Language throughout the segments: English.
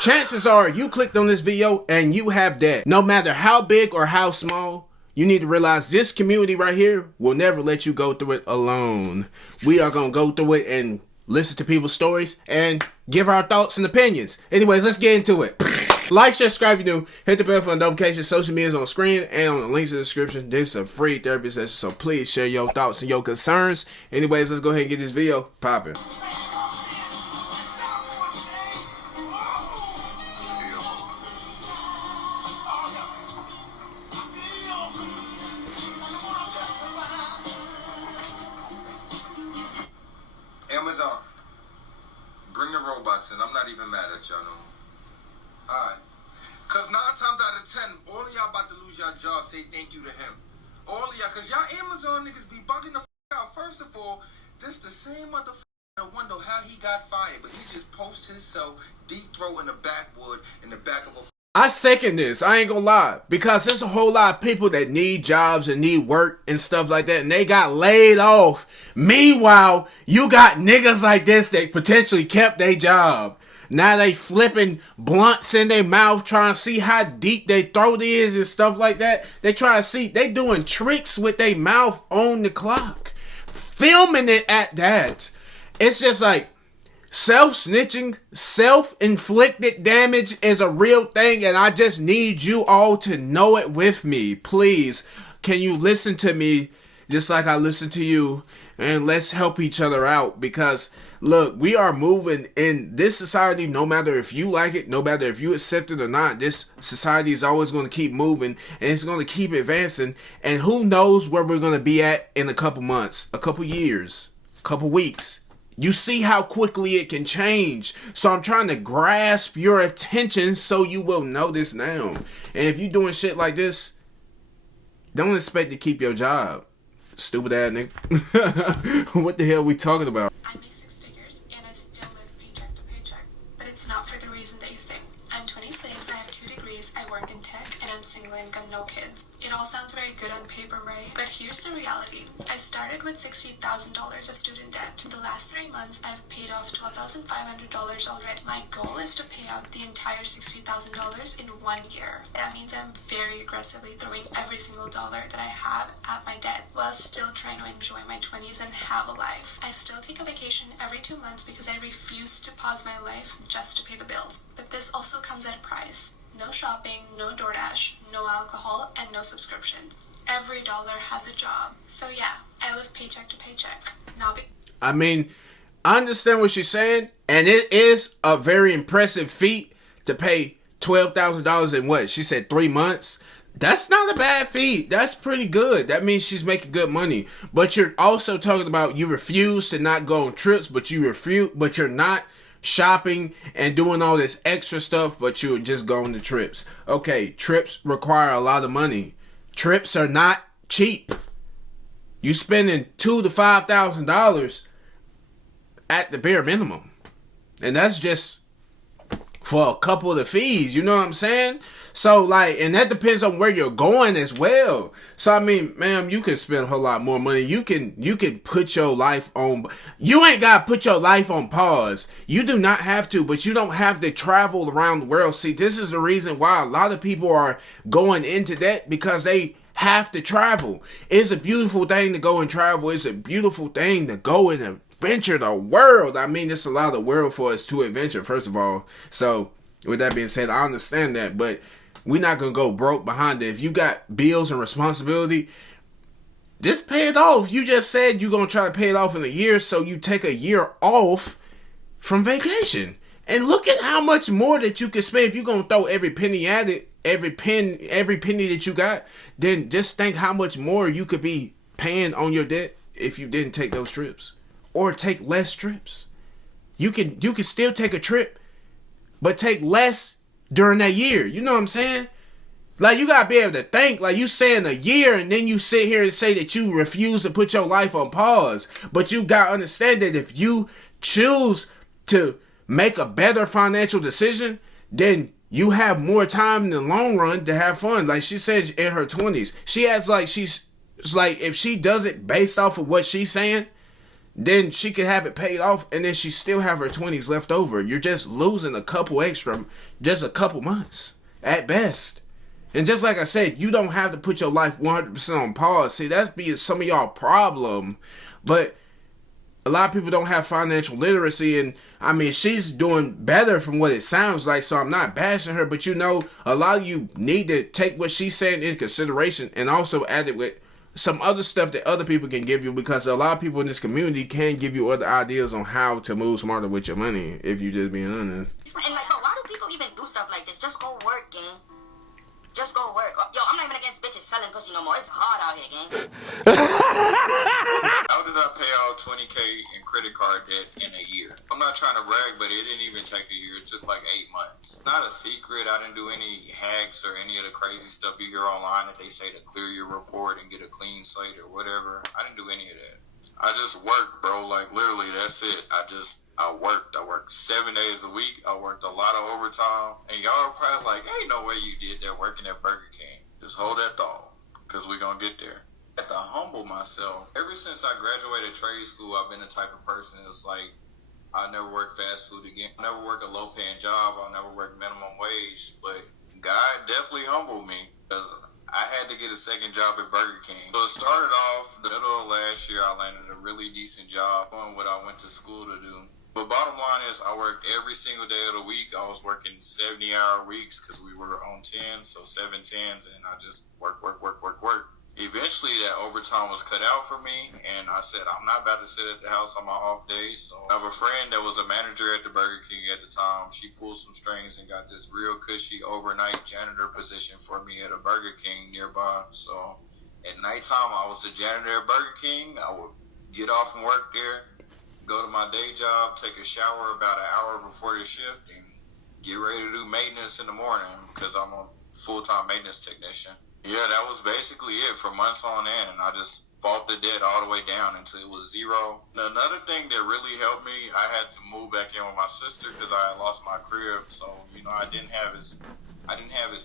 Chances are you clicked on this video and you have debt. No matter how big or how small, you need to realize this community right here will never let you go through it alone. We are going to go through it and listen to people's stories and give our thoughts and opinions. Anyways, let's get into it. Like, share, subscribe if you're new. Hit the bell for notifications. Social media is on the screen and on the links in the description. This is a free therapy session, so please share your thoughts and your concerns. Anyways, let's go ahead and get this video popping. Amazon, bring the robots in. I'm not even mad at y'all no more. Alright. Cause 9 times out of 10, all of y'all about to lose y'all job, say thank you to him. All of y'all, cause y'all Amazon niggas be bugging the out. First of all, this the same motherfucker that wonder how he got fired, but he just posts himself deep throat in the backwood in the back of a I second this. I ain't gonna lie. Because there's a whole lot of people that need jobs and need work and stuff like that. And they got laid off. Meanwhile, you got niggas like this that potentially kept their job. Now they flipping blunts in their mouth trying to see how deep their throat is and stuff like that. They trying to see. They doing tricks with their mouth on the clock. Filming it at that. It's just like, self-snitching, self-inflicted damage is a real thing, and I just need you all to know it with me. Please, can you listen to me just like I listen to you, and let's help each other out, because look, we are moving in this society. No matter if you like it, no matter if you accept it or not, this society is always going to keep moving, and it's going to keep advancing, and who knows where we're going to be at in a couple months, a couple years, a couple weeks. You see how quickly it can change. So I'm trying to grasp your attention so you will notice now. And if you're doing shit like this, don't expect to keep your job. Stupid ass nigga. What the hell are we talking about? I make 6 figures and I still live paycheck to paycheck. But it's not for the reason that you think. I'm 26, I have 2 degrees, I work in tech, and I'm single and got no kids. It all sounds very good on paper, right? But here's the reality. I started with $60,000 of student debt. In the last 3 months, I've paid off $12,500 already. My goal is to pay out the entire $60,000 in 1 year. That means I'm very aggressively throwing every single dollar that I have at my debt while still trying to enjoy my 20s and have a life. I still take a vacation every 2 months because I refuse to pause my life just to pay the bills. But this also comes at a price. No shopping, no DoorDash, no alcohol, and no subscriptions. Every dollar has a job. So yeah, I live paycheck to paycheck. I mean, I understand what she's saying, and it is a very impressive feat to pay $12,000 in what? She said 3 months? That's not a bad feat. That's pretty good. That means she's making good money. But you're also talking about you refuse to not go on trips, but you're not shopping and doing all this extra stuff, but you're just going to trips. Okay, trips require a lot of money. Trips are not cheap. You spending $2,000 to $5,000 at the bare minimum, and that's just for a couple of the fees. You know what I'm saying? So like, and that depends on where you're going as well. So I mean, ma'am, you can spend a whole lot more money. You can put your life on. You ain't gotta put your life on pause. You do not have to, but you don't have to travel around the world. See, this is the reason why a lot of people are going into that, because they have to travel. It's a beautiful thing to go and travel. It's a beautiful thing to go and adventure the world. I mean, it's a lot of world for us to adventure, first of all. So with that being said, I understand that, but we're not going to go broke behind it. If you got bills and responsibility, just pay it off. You just said you're going to try to pay it off in a year, so you take a year off from vacation. And look at how much more that you can spend. If you're going to throw every penny at it, every penny that you got, then just think how much more you could be paying on your debt if you didn't take those trips. Or take less trips. You can still take a trip, but take less during that year. You know what I'm saying? Like, you gotta be able to think. Like, you saying a year, and then you sit here and say that you refuse to put your life on pause. But you gotta understand that if you choose to make a better financial decision, then you have more time in the long run to have fun. Like she said, in her 20s, she acts like it's like, if she does it based off of what she's saying, then she could have it paid off, and then she still have her 20s left over. You're just losing a couple extra, just a couple months at best. And just like I said, you don't have to put your life 100% on pause. See, that's being some of y'all problem. But a lot of people don't have financial literacy, and I mean, she's doing better from what it sounds like, so I'm not bashing her, but you know, a lot of you need to take what she's saying into consideration and also add it with some other stuff that other people can give you, because a lot of people in this community can give you other ideas on how to move smarter with your money, if you're just being honest. And like, bro, why do people even do stuff like this? Just go work, gang. Just go work. Yo, I'm not even against bitches selling pussy no more. It's hard out here, gang. How did I pay out $20K in credit card debt in a year? I'm not trying to brag, but it didn't even take a year. It took like 8 months. It's not a secret. I didn't do any hacks or any of the crazy stuff you hear online that they say to clear your report and get a clean slate or whatever. I didn't do any of that. I just worked, bro. Like, literally, that's it. I worked. I worked 7 days a week. I worked a lot of overtime. And y'all are probably like, ain't no way you did that working at Burger King. Just hold that thought, because we gonna get there. I have to humble myself. Ever since I graduated trade school, I've been the type of person that's like, I'll never work fast food again. I'll never work a low-paying job. I'll never work minimum wage. But God definitely humbled me, because I had to get a second job at Burger King. So it started off the middle of last year. I landed a really decent job doing what I went to school to do. But bottom line is, I worked every single day of the week. I was working 70-hour weeks because we were on 10, so 7 10s, and I just work. Eventually, that overtime was cut out for me, and I said, I'm not about to sit at the house on my off days. So I have a friend that was a manager at the Burger King at the time. She pulled some strings and got this real cushy overnight janitor position for me at a Burger King nearby. So at nighttime, I was the janitor at Burger King. I would get off from work there, go to my day job, take a shower about an hour before the shift, and get ready to do maintenance in the morning, because I'm a full-time maintenance technician. Yeah, that was basically it for months on end, and I just fought the debt all the way down until it was zero. Another thing that really helped me, I had to move back in with my sister because I had lost my crib, so you know I didn't have as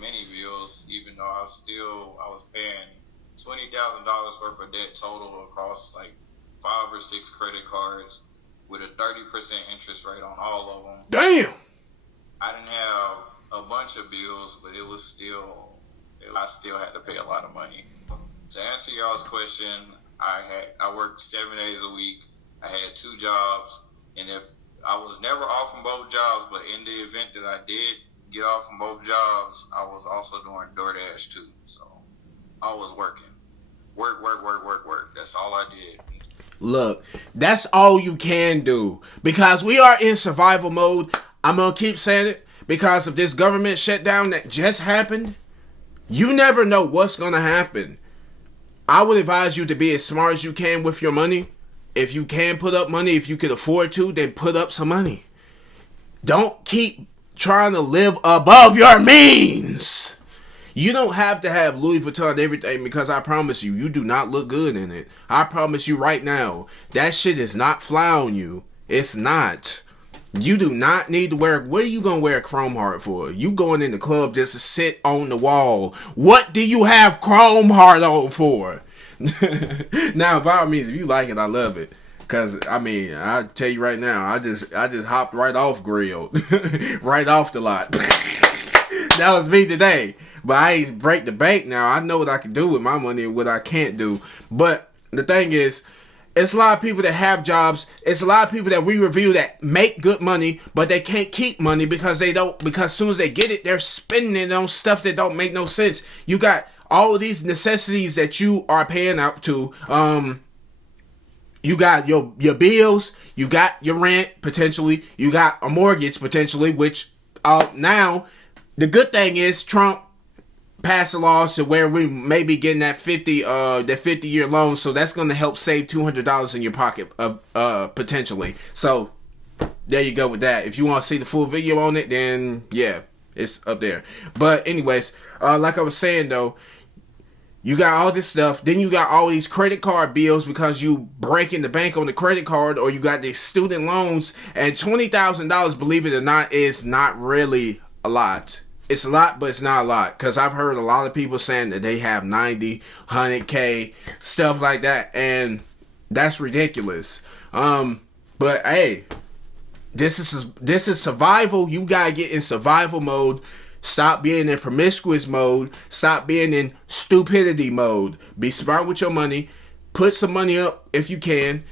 many bills, even though I was paying $20,000 worth of debt total across like 5 or 6 credit cards with a 30% interest rate on all of them. Damn! I didn't have a bunch of bills, but I still had to pay a lot of money. To answer y'all's question, I worked 7 days a week. I had 2 jobs, and if I was never off from both jobs, but in the event that I did get off from both jobs, I was also doing DoorDash too. So I was working. Work. That's all I did. Look, that's all you can do, because we are in survival mode. I'm gonna keep saying it, because of this government shutdown that just happened. You never know what's gonna happen. I would advise you to be as smart as you can with your money. If you can put up money, if you can afford to, then put up some money. Don't keep trying to live above your means. You don't have to have Louis Vuitton and everything, because I promise you, you do not look good in it. I promise you right now, that shit is not fly on you. It's not. You do not need to wear. What are you gonna wear Chrome Heart for? You going in the club just to sit on the wall. What do you have Chrome Heart on for? Now, by all means, if you like it, I love it. Cause I mean, I tell you right now, I just hopped right off grill, right off the lot. That was me today. But I ain't break the bank now. I know what I can do with my money and what I can't do. But the thing is, it's a lot of people that have jobs. It's a lot of people that we review that make good money, but they can't keep money because as soon as they get it, they're spending it on stuff that don't make no sense. You got all of these necessities that you are paying out to. You got your bills, you got your rent potentially, you got a mortgage potentially, which now the good thing is Trump passed a law to where we may be getting that 50-year loan, so that's going to help save $200 in your pocket potentially. So there you go with that. If you want to see the full video on it, then yeah, it's up there. But anyways, like I was saying though, you got all this stuff, then you got all these credit card bills because you breaking the bank on the credit card, or you got these student loans, and $20,000, believe it or not, is not really a lot. It's a lot, but it's not a lot, because I've heard a lot of people saying that they have 90, 100K, stuff like that, and that's ridiculous. But hey, this is survival. You gotta get in survival mode. Stop being in promiscuous mode. Stop being in stupidity mode. Be smart with your money. Put some money up if you can.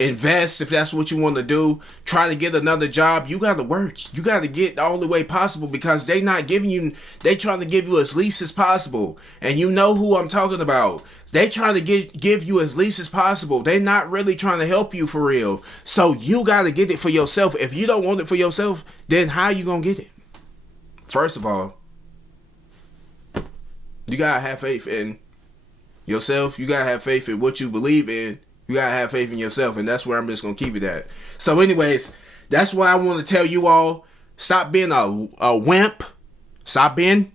Invest if that's what you want to do. Try to get another job. You got to work. You got to get the only way possible, because they trying to give you as least as possible. And you know who I'm talking about. They trying to give you as least as possible. They not really trying to help you for real. So you got to get it for yourself. If you don't want it for yourself, then how you going to get it? First of all, you got to have faith in yourself. You got to have faith in what you believe in. You gotta have faith in yourself, and that's where I'm just gonna keep it at. So anyways, that's why I want to tell you all, stop being a wimp. Stop being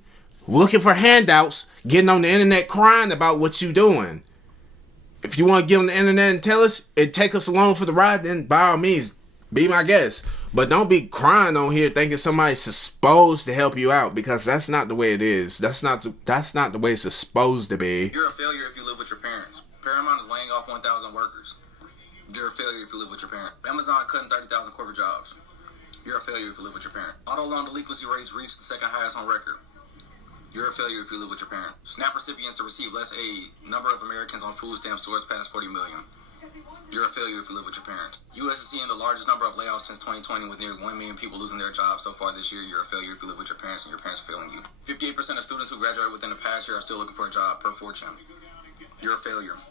looking for handouts, getting on the internet crying about what you doing. If you want to get on the internet and tell us and take us along for the ride, then by all means, be my guest. But don't be crying on here thinking somebody's supposed to help you out, because that's not the way it is. That's not the way it's supposed to be. You're a failure if you live with your parents. Paramount is laying off 1,000 workers. You're a failure if you live with your parent. Amazon cutting 30,000 corporate jobs. You're a failure if you live with your parent. Auto loan delinquency rates reached the second highest on record. You're a failure if you live with your parent. SNAP recipients to receive less aid. Number of Americans on food stamps soars past 40 million. You're a failure if you live with your parents. U.S. is seeing the largest number of layoffs since 2020, with nearly 1 million people losing their jobs so far this year. You're a failure if you live with your parents and your parents are failing you. 58% of students who graduated within the past year are still looking for a job, per Fortune. You're a failure.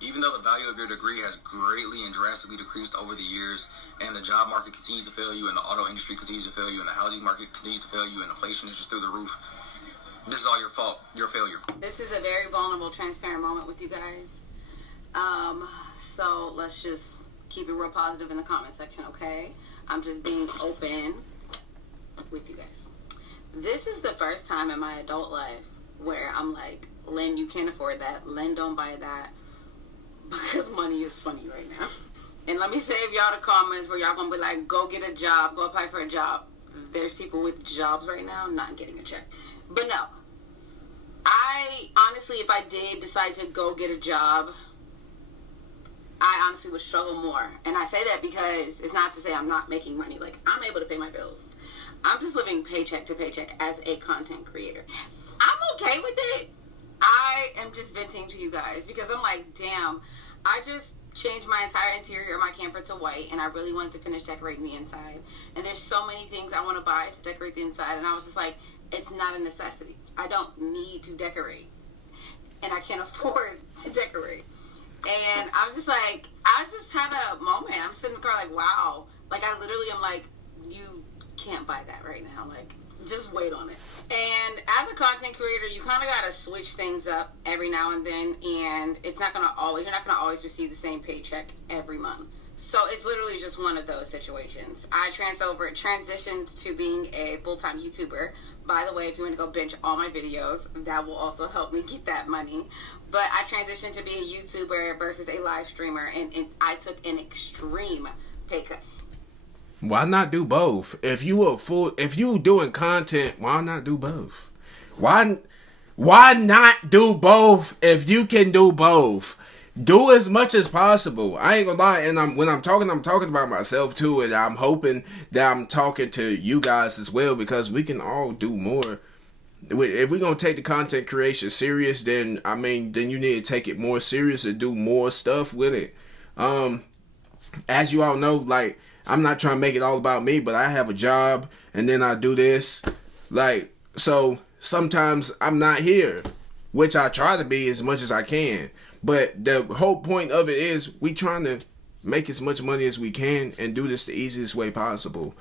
Even though the value of your degree has greatly and drastically decreased over the years, and the job market continues to fail you, and the auto industry continues to fail you, and the housing market continues to fail you, and inflation is just through the roof, this is all your fault. You're a failure. This is a very vulnerable, transparent moment with you guys. So let's just keep it real positive in the comment section, okay? I'm just being open with you guys. This is the first time in my adult life where I'm like, Lynn, you can't afford that. Lynn, don't buy that. Because money is funny right now. And let me save y'all the comments where y'all gonna be like, go get a job, go apply for a job. There's people with jobs right now not getting a check. But no, I honestly, if I did decide to go get a job, I honestly would struggle more. And I say that because it's not to say I'm not making money. Like, I'm able to pay my bills. I'm just living paycheck to paycheck as a content creator. I'm okay with it. I am just venting to you guys because I'm like, damn, I just changed my entire interior of my camper to white, and I really wanted to finish decorating the inside. And there's so many things I want to buy to decorate the inside, and I was just like, it's not a necessity. I don't need to decorate, and I can't afford to decorate. And I was just like, I just had a moment. I'm sitting in the car like, wow. Like, I literally am like, you can't buy that right now. Like, just wait on it. And as a content creator, you kind of got to switch things up every now and then, and you're not going to always receive the same paycheck every month. So it's literally just one of those situations. I transitioned to being a full-time YouTuber. By the way, if you want to go binge all my videos, that will also help me get that money. But I transitioned to being a YouTuber versus a live streamer, and I took an extreme pay cut. Why not do both? If you doing content, why not do both? Why not do both if you can do both? Do as much as possible. I ain't gonna lie, and when I'm talking about myself too, and I'm hoping that I'm talking to you guys as well, because we can all do more. If we're gonna take the content creation serious, then you need to take it more serious and do more stuff with it. As you all know, like, I'm not trying to make it all about me, but I have a job, and then I do this. Like, so sometimes I'm not here, which I try to be as much as I can. But the whole point of it is we trying to make as much money as we can and do this the easiest way possible.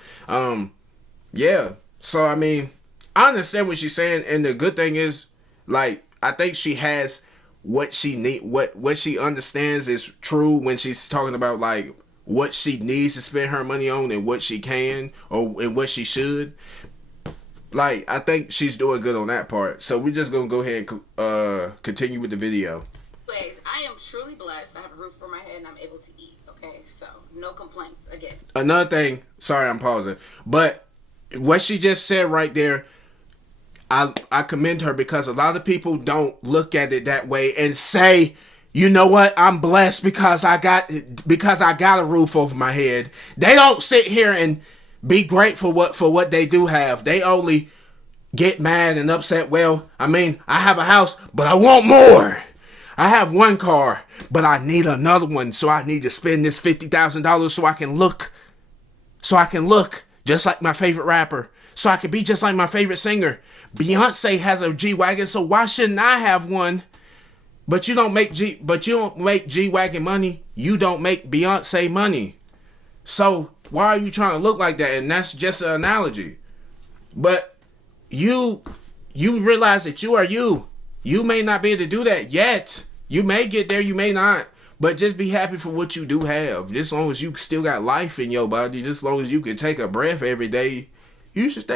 Yeah. So, I understand what she's saying, and the good thing is, like, I think she has what she need, what she understands is true when she's talking about, like, what she needs to spend her money on and what she can and what she should. Like, I think she's doing good on that part. So we're just gonna go ahead and continue with the video. Anyways, I am truly blessed. I have a roof over my head and I'm able to eat. Okay, so no complaints again. Another thing, sorry I'm pausing, but what she just said right there, I commend her, because a lot of people don't look at it that way and say, you know what? I'm blessed because I got a roof over my head. They don't sit here and be grateful for what they do have. They only get mad and upset. Well, I mean, I have a house, but I want more. I have one car, but I need another one. So I need to spend this $50,000 so I can look just like my favorite rapper. So I can be just like my favorite singer. Beyonce has a G-Wagon, so why shouldn't I have one? But you don't make G-Wagon money. You don't make Beyonce money. So why are you trying to look like that? And that's just an analogy. But you realize that you are you. You may not be able to do that yet. You may get there, you may not. But just be happy for what you do have. Just as long as you still got life in your body, just as long as you can take a breath every day, you should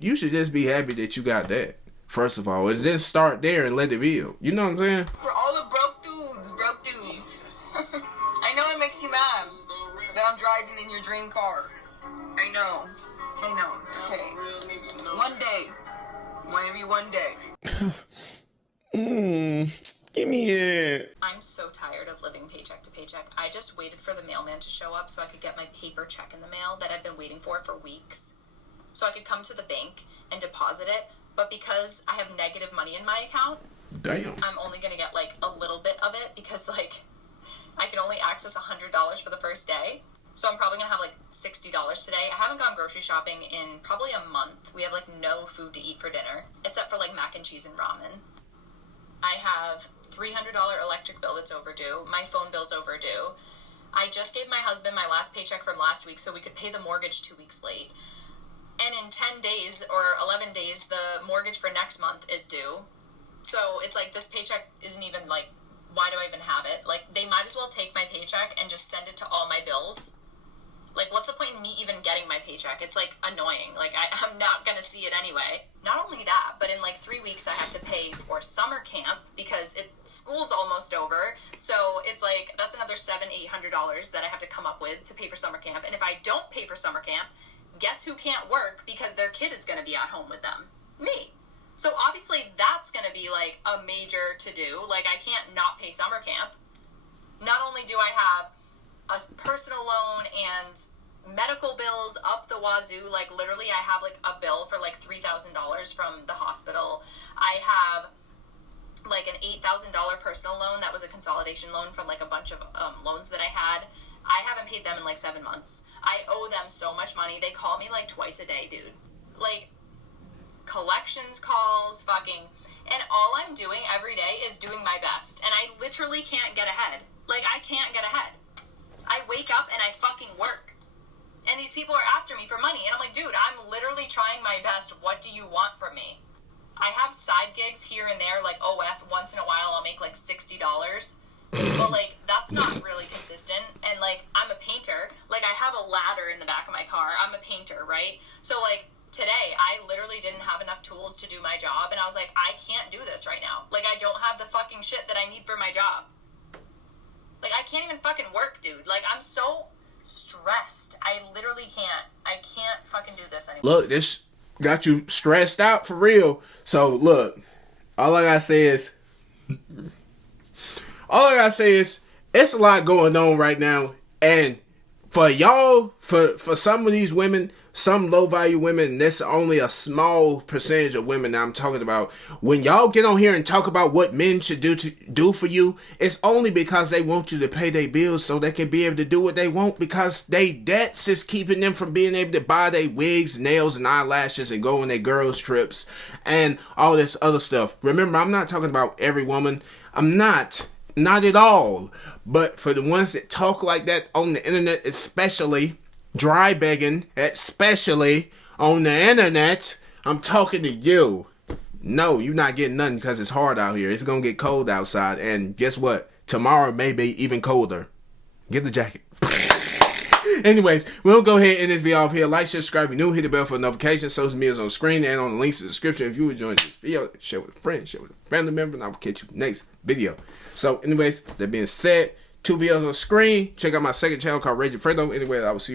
just be happy that you got that. First of all, and then start there and let it build. You know what I'm saying? For all the broke dudes. I know it makes you mad that I'm driving in your dream car. I know. It's okay. One day. Maybe one day. Give me it. I'm so tired of living paycheck to paycheck. I just waited for the mailman to show up so I could get my paper check in the mail that I've been waiting for weeks. So I could come to the bank and deposit it. But because I have negative money in my account, damn, I'm only going to get like a little bit of it because like I can only access $100 for the first day. So I'm probably going to have like $60 today. I haven't gone grocery shopping in probably a month. We have like no food to eat for dinner except for like mac and cheese and ramen. I have $300 electric bill that's overdue. My phone bill's overdue. I just gave my husband my last paycheck from last week so we could pay the mortgage 2 weeks late. And in 10 days or 11 days, the mortgage for next month is due. So it's like this paycheck isn't even like, why do I even have it? Like they might as well take my paycheck and just send it to all my bills. Like what's the point in me even getting my paycheck? It's like annoying. Like I'm not going to see it anyway. Not only that, but in like 3 weeks I have to pay for summer camp because school's almost over. So it's like, that's another $700-800 that I have to come up with to pay for summer camp. And if I don't pay for summer camp, guess who can't work because their kid is going to be at home with them? Me. So obviously that's going to be like a major to-do. Like I can't not pay summer camp. Not only do I have a personal loan and medical bills up the wazoo, like literally I have like a bill for like $3,000 from the hospital. I have like an $8,000 personal loan that was a consolidation loan from like a bunch of loans that I had. I haven't paid them in like 7 months. I owe them so much money. They call me like twice a day, dude. Like collections calls, fucking, and all I'm doing every day is doing my best. And I literally can't get ahead. Like I can't get ahead. I wake up and I fucking work. And these people are after me for money. And I'm like, dude, I'm literally trying my best. What do you want from me? I have side gigs here and there, like OF, once in a while I'll make like $60. But like that's not really consistent. And like I'm a painter. Like I have a ladder in the back of my car. I'm a painter, right? So like today I literally didn't have enough tools to do my job, and I was like, I can't do this right now. Like I don't have the fucking shit that I need for my job. Like I can't even fucking work, dude. Like I'm so stressed. I literally can't. I can't fucking do this anymore. Look, this got you stressed out for real. So look, all I gotta say is it's a lot going on right now. And for y'all, for some of these women, some low value women, that's only a small percentage of women that I'm talking about. When y'all get on here and talk about what men should do for you, it's only because they want you to pay their bills so they can be able to do what they want, because they debts is keeping them from being able to buy their wigs, nails, and eyelashes and go on their girls trips and all this other stuff. Remember, I'm not talking about every woman. I'm not at all. But for the ones that talk like that on the internet, especially dry begging, especially on the internet, I'm talking to you. No, you're not getting nothing because it's hard out here. It's gonna get cold outside, and guess what? Tomorrow may be even colder. Get the jacket. Anyways, we'll go ahead and end this video off here. Like, share, subscribe, if you're new, hit the bell for notifications. Social media's on the screen and on the links in the description. If you enjoyed this video, share with a friend, share with a family member, and I will catch you next video. So anyways, that being said, 2 videos on the screen. Check out my second channel called Rage Fredo. Anyway, I will see you